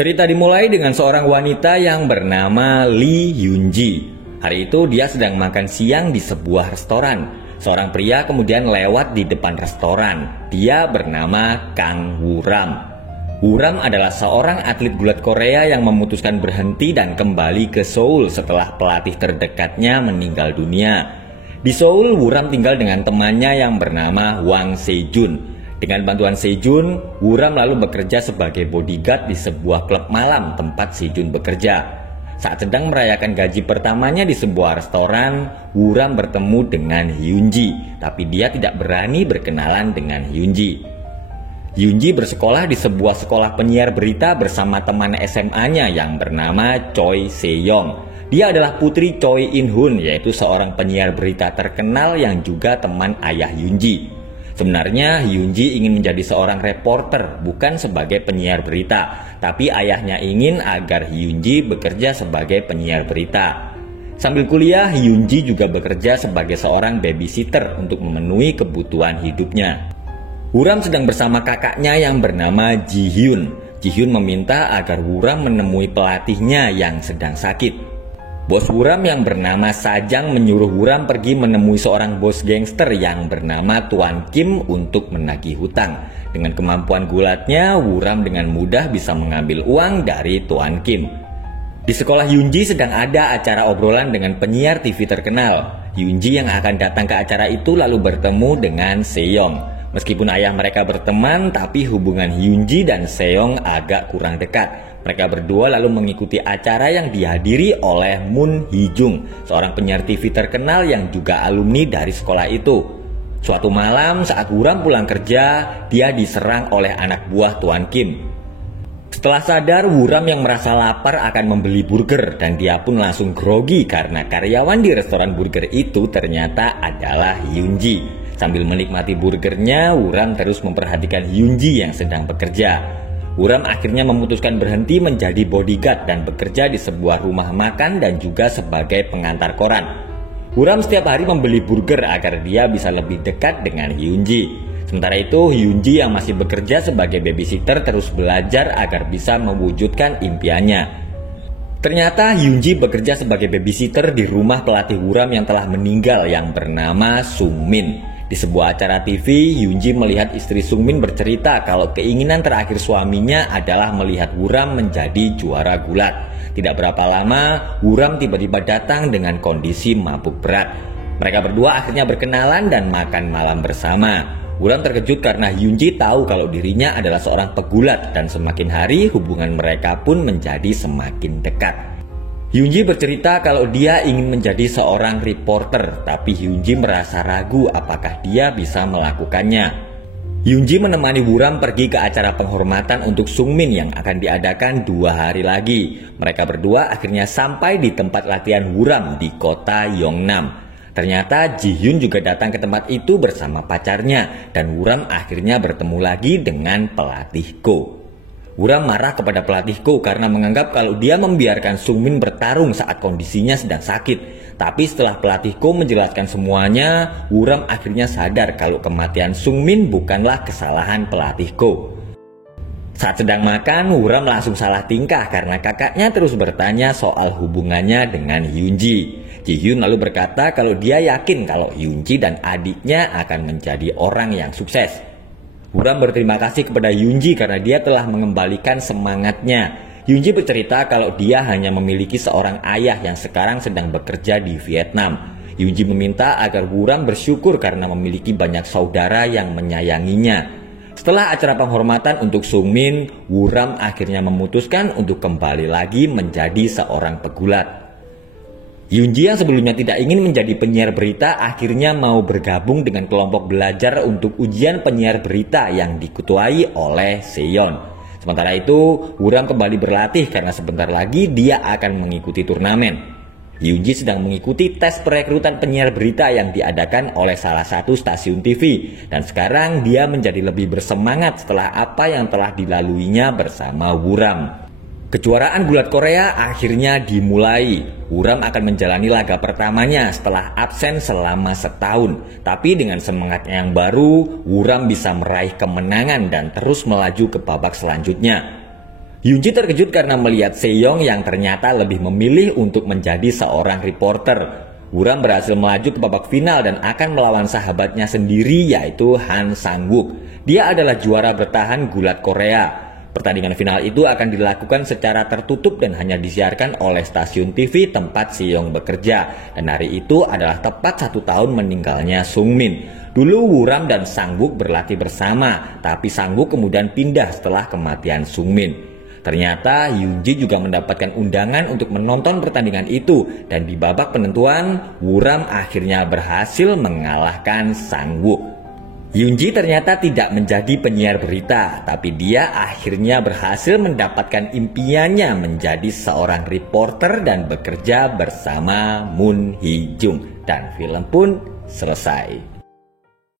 Cerita dimulai dengan seorang wanita yang bernama Lee Hyun-ji. Hari itu dia sedang makan siang di sebuah restoran. Seorang pria kemudian lewat di depan restoran. Dia bernama Kang Woo-ram. Woo-ram adalah seorang atlet gulat Korea yang memutuskan berhenti dan kembali ke Seoul setelah pelatih terdekatnya meninggal dunia. Di Seoul, Woo-ram tinggal dengan temannya yang bernama Hwang Se-jun. Dengan bantuan Se-jun, Woo-ram lalu bekerja sebagai bodyguard di sebuah klub malam tempat Se-jun bekerja. Saat sedang merayakan gaji pertamanya di sebuah restoran, Woo-ram bertemu dengan Hyun-ji, tapi dia tidak berani berkenalan dengan Hyun-ji. Hyun-ji bersekolah di sebuah sekolah penyiar berita bersama teman SMA-nya yang bernama Choi Se-yong. Dia adalah putri Choi In-hun, yaitu seorang penyiar berita terkenal yang juga teman ayah Hyun-ji. Sebenarnya Hyun-ji ingin menjadi seorang reporter, bukan sebagai penyiar berita, tapi ayahnya ingin agar Hyun-ji bekerja sebagai penyiar berita. Sambil kuliah, Hyun-ji juga bekerja sebagai seorang babysitter untuk memenuhi kebutuhan hidupnya. Woo-ram sedang bersama kakaknya yang bernama Ji-hyun. Ji-hyun meminta agar Woo-ram menemui pelatihnya yang sedang sakit. Bos Woo-ram yang bernama Sajang menyuruh Woo-ram pergi menemui seorang bos gangster yang bernama Tuan Kim untuk menagih hutang. Dengan kemampuan gulatnya, Woo-ram dengan mudah bisa mengambil uang dari Tuan Kim. Di sekolah Hyun-ji sedang ada acara obrolan dengan penyiar TV terkenal. Hyun-ji yang akan datang ke acara itu lalu bertemu dengan Se-yong. Meskipun ayah mereka berteman, tapi hubungan Hyun-ji dan Se-yong agak kurang dekat. Mereka berdua lalu mengikuti acara yang dihadiri oleh Moon Hee-jung, seorang penyiar TV terkenal yang juga alumni dari sekolah itu. Suatu malam saat Woo-ram pulang kerja, dia diserang oleh anak buah Tuan Kim. Setelah sadar, Woo-ram yang merasa lapar akan membeli burger dan dia pun langsung grogi karena karyawan di restoran burger itu ternyata adalah Hyun-ji. Sambil menikmati burgernya, Woo-ram terus memperhatikan Hyun-ji yang sedang bekerja. Woo-ram akhirnya memutuskan berhenti menjadi bodyguard dan bekerja di sebuah rumah makan dan juga sebagai pengantar koran. Woo-ram setiap hari membeli burger agar dia bisa lebih dekat dengan Hyun-ji. Sementara itu, Hyun-ji yang masih bekerja sebagai babysitter terus belajar agar bisa mewujudkan impiannya. Ternyata Hyun-ji bekerja sebagai babysitter di rumah pelatih Woo-ram yang telah meninggal yang bernama Sung-min. Di sebuah acara TV, Hyun-ji melihat istri Sung-min bercerita kalau keinginan terakhir suaminya adalah melihat Woo-ram menjadi juara gulat. Tidak berapa lama, Woo-ram tiba-tiba datang dengan kondisi mabuk berat. Mereka berdua akhirnya berkenalan dan makan malam bersama. Woo-ram terkejut karena Hyun-ji tahu kalau dirinya adalah seorang pegulat dan semakin hari hubungan mereka pun menjadi semakin dekat. Hyun-ji bercerita kalau dia ingin menjadi seorang reporter, tapi Hyun-ji merasa ragu apakah dia bisa melakukannya. Hyun-ji menemani Woo-ram pergi ke acara penghormatan untuk Sung-min yang akan diadakan 2 hari lagi. Mereka berdua akhirnya sampai di tempat latihan Woo-ram di kota Yongnam. Ternyata Ji-hyun juga datang ke tempat itu bersama pacarnya dan Woo-ram akhirnya bertemu lagi dengan pelatih Ko. Woo-ram marah kepada pelatih Ko karena menganggap kalau dia membiarkan Sung-min bertarung saat kondisinya sedang sakit. Tapi setelah pelatih Ko menjelaskan semuanya, Woo-ram akhirnya sadar kalau kematian Sung-min bukanlah kesalahan pelatih Ko. Saat sedang makan, Woo-ram langsung salah tingkah karena kakaknya terus bertanya soal hubungannya dengan Hyun-ji. Ji-hyun lalu berkata kalau dia yakin kalau Hyun-ji dan adiknya akan menjadi orang yang sukses. Woo-ram berterima kasih kepada Hyun-ji karena dia telah mengembalikan semangatnya. Hyun-ji bercerita kalau dia hanya memiliki seorang ayah yang sekarang sedang bekerja di Vietnam. Hyun-ji meminta agar Woo-ram bersyukur karena memiliki banyak saudara yang menyayanginya. Setelah acara penghormatan untuk Sung-min, Woo-ram akhirnya memutuskan untuk kembali lagi menjadi seorang pegulat. Hyun-ji yang sebelumnya tidak ingin menjadi penyiar berita akhirnya mau bergabung dengan kelompok belajar untuk ujian penyiar berita yang diketuai oleh Se-yeon. Sementara itu, Woo-ram kembali berlatih karena sebentar lagi dia akan mengikuti turnamen. Hyun-ji sedang mengikuti tes perekrutan penyiar berita yang diadakan oleh salah satu stasiun TV. Dan sekarang dia menjadi lebih bersemangat setelah apa yang telah dilaluinya bersama Woo-ram. Kejuaraan gulat Korea akhirnya dimulai. Woo-ram akan menjalani laga pertamanya setelah absen selama setahun. Tapi dengan semangatnya yang baru, Woo-ram bisa meraih kemenangan dan terus melaju ke babak selanjutnya. Yoonji terkejut karena melihat Sejong yang ternyata lebih memilih untuk menjadi seorang reporter. Wuram berhasil melaju ke babak final dan akan melawan sahabatnya sendiri yaitu Han Sang-wook. Dia adalah juara bertahan gulat Korea. Pertandingan final itu akan dilakukan secara tertutup dan hanya disiarkan oleh stasiun TV tempat Sejong bekerja. Dan hari itu adalah tepat 1 tahun meninggalnya Sungmin. Dulu Wuram dan Sang-wook berlatih bersama, tapi Sang-wook kemudian pindah setelah kematian Sungmin. Ternyata Yoonji juga mendapatkan undangan untuk menonton pertandingan itu dan di babak penentuan Wuram akhirnya berhasil mengalahkan Sang-wook. Yoonji ternyata tidak menjadi penyiar berita, tapi dia akhirnya berhasil mendapatkan impiannya menjadi seorang reporter dan bekerja bersama Moon Hee Jung. Dan film pun selesai.